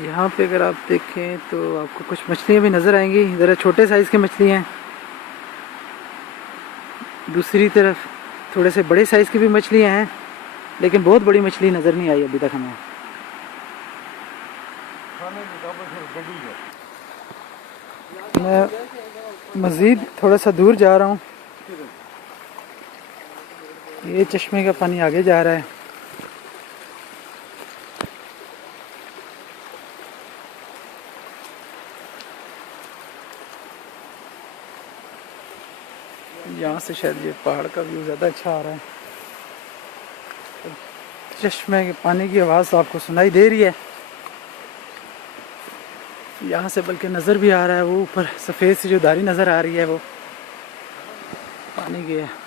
यहाँ पे अगर आप देखें तो आपको कुछ मछलियाँ भी नज़र आएंगी। ज़रा छोटे साइज़ की मछलियाँ हैं। दूसरी तरफ थोड़े से बड़े साइज़ की भी मछलियाँ हैं, लेकिन बहुत बड़ी मछली नज़र नहीं आई अभी तक हमें। मैं मज़ीद थोड़ा सा दूर जा रहा हूँ। ये चश्मे का पानी आगे जा रहा है। यहाँ से शायद ये पहाड़ का व्यू ज़्यादा अच्छा आ रहा है। चश्मे के पानी की आवाज़ आपको सुनाई दे रही है। यहाँ से बल्कि नज़र भी आ रहा है, वो ऊपर सफ़ेद सी जो धारी नज़र आ रही है वो पानी की है।